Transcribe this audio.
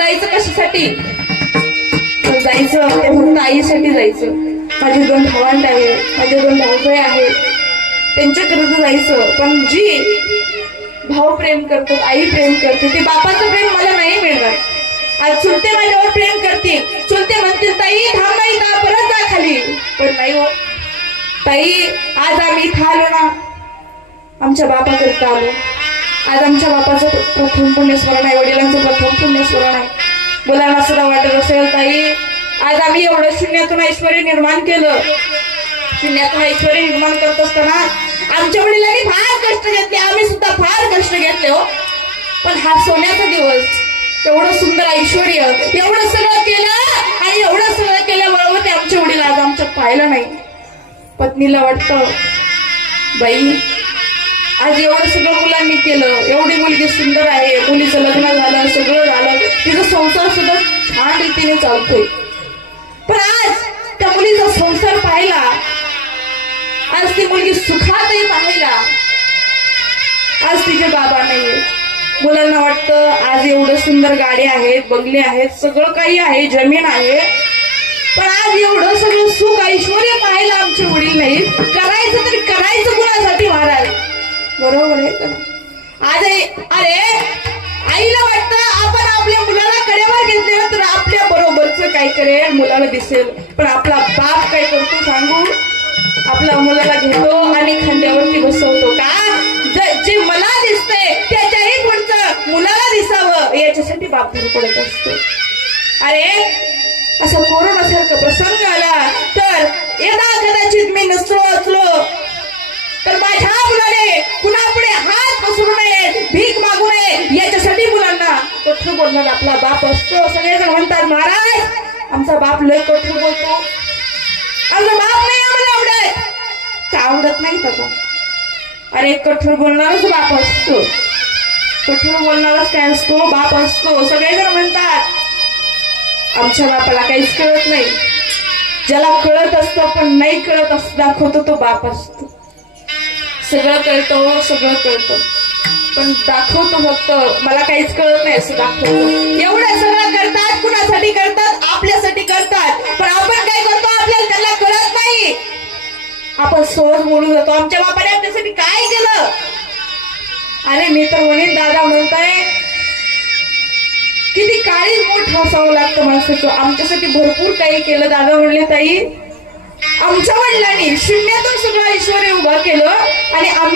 जायचं कशासाठी? जायचं ते फक्त आईसाठी जायचं. माझे 2 भावंड आहेत, माझे 2 भाऊबंद आहेत, त्यांच्याकडे जायचं. पण जी भाऊ प्रेम करतो, आई प्रेम करते, ते बापाचं प्रेम मला नाही मिळणार. आज चुलते माझ्यावर प्रेम करतील, चुलते म्हणतील ताई थांब नाही का परत जा खाली. पण नाही हो ताई, आज आम्ही इथं आलो ना आमच्या बापाकरता आलो. आज आमच्या बापाचं प्रथम पुण्यस्मरण आहे, वडिलांचं प्रथम पुण्यस्मरण आहे. मुलांना सुद्धा वाटत असेल ताई आज आम्ही एवढं शून्यातून ऐश्वर्य निर्माण केलं. शून्यातून ऐश्वर्य निर्माण करत असताना आमच्या वडिलांनी फार कष्ट घेतले, आम्ही सुद्धा फार कष्ट घेतले हो. पण हा सोन्याचा दिवस, एवढं सुंदर ऐश्वर्य, एवढं सगळं केलं आणि एवढं सगळं केल्याबरोबर ते आमच्या वडील आज आमच्यात पाहिलं नाही. पत्नीला वाटतं बाई आज एवढं सगळं मुलांनी केलं, एवढी मुलगी सुंदर आहे, मुलीचं लग्न झालं, सगळं झालं, तिचा संसार सुद्धा छान रीतीने चालतोय. पण आज त्या मुलीचा संसार पाहिला, आज ती मुलगी सुखातही पाहिला, आज तिचे बाबा नाहीये. मुलांना वाटतं आज एवढं सुंदर गाडी आहेत, बंगले आहेत, सगळं काही आहे, जमीन आहे, पण आज एवढं सगळं सुख ऐश्वर्य पाहायला आमचे वडील नाही. करायचं तरी करायचं कुणासाठी महाराज? बरोबर आहे का? आज अरे आईला वाटतं आपण आपल्या मुलाला कडेवर घेतले तर आपल्या बरोबरच काय करेल मुलाला दिसेल. पण आपला बाप काय करतो सांगू? आपल्या मुलाला घेतो आणि खांद्यावरती बसवतो का जे मला दिसतंय त्याच्याही पुढचं मुलाला दिसावं याच्यासाठी बाप धरू पडत असतो. अरे असं कोरोनासारखं प्रसंग आला तर यदा कदाचित मी नसलो असलो तर माझ्या मुलाने कुणापुढे हात पसरू नये, भीक मागू नये याच्यासाठी मुलांना कठोर बोलणारा आपला बाप असतो. सगळेजण म्हणतात महाराज आमचा बाप लय कठोर बोलतो, आमचा बाप नाही आम्हाला आवडत. का आवडत नाही का? अरे कठोर बोलणारच बाप असतो, कठोर बोलणारच काय असतो? बाप असतो. सगळेजण म्हणतात आमच्या बापाला काहीच कळत नाही. ज्याला कळत असतं पण नाही कळत असं दाखवतो तो बाप असतो. सगळं कळतो, सगळं कळतं, पण दाखवतो फक्त मला काहीच कळत नाही असं दाखवतो. एवढं सगळं करतात, कुणासाठी करतात? आपल्यासाठी करतात. पण आपण काय करतो? आपल्याला त्याला कळत नाही, आपण सहज बोलून जातो आमच्या बापाने आपल्यासाठी काय केलं. अरे मी तर म्हणेन दादा म्हणताय किती काळीच मोठ हसावं लागतं माणसाचं. आमच्यासाठी भरपूर काही केलं. दादा म्हणले ताई आमच्या वडिलांनी शून्यातून सगळं ऐश्वर्य उभा केलं आणि आम्ही